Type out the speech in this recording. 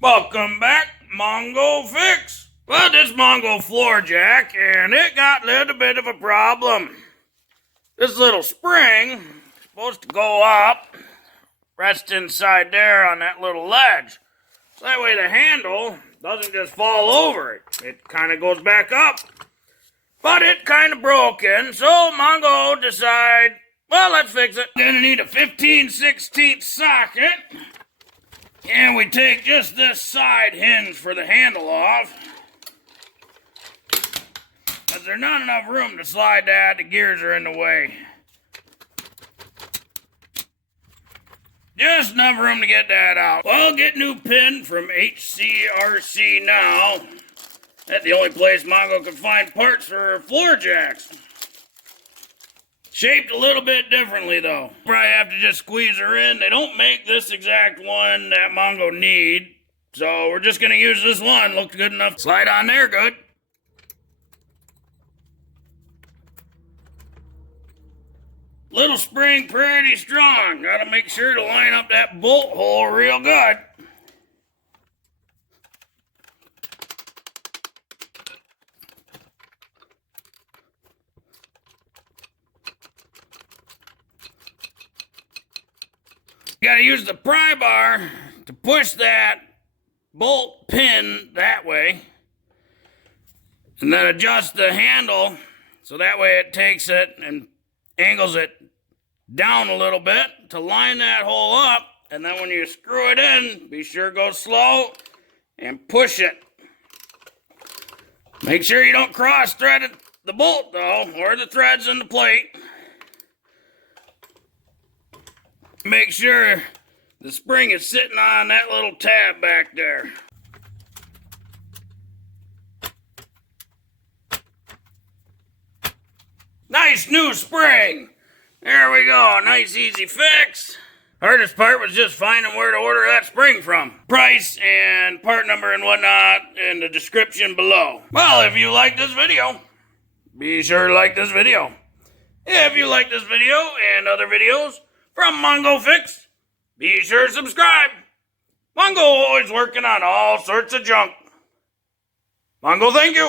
Welcome back, Mongo Fix. Well, this Mongo floor jack, and it got a little bit of a problem. This little spring is supposed to go up, rest inside there on that little ledge. So that way the handle doesn't just fall over it. It kind of goes back up. But it kind of broken, so Mongo decided, well, let's fix it. Gonna need a 15/16 socket. And we take just this side hinge for the handle off. But there's not enough room to slide that, the gears are in the way. Just enough room to get that out. Well, get new pin from HCRC now. That's the only place Mongo can find parts for floor jacks. Shaped a little bit differently though. Probably have to just squeeze her in. They don't make this exact one that Mongo need. So we're just gonna use this one. Looks good enough. Slide on there good. Little spring pretty strong. Gotta make sure to line up that bolt hole real good. You gotta use the prybar to push that bolt pin that way. And then adjust the handle so that way it takes it and angles it down a little bit to line that hole up. And then when you screw it in, be sure to go slow and push it. Make sure you don't cross thread the bolt though, or the threads in the plate. Make sure the spring is sitting on that little tab back there. Nice new spring. There we go. Nice easy fix. Hardest part was just finding where to order that spring from. Price and part number and whatnot in the description below. Well, if you like this video, be sure to like this video. If you like this video and other videos from Mongo Fix, be sure to subscribe. Mongo always working on all sorts of junk. Mongo, thank you.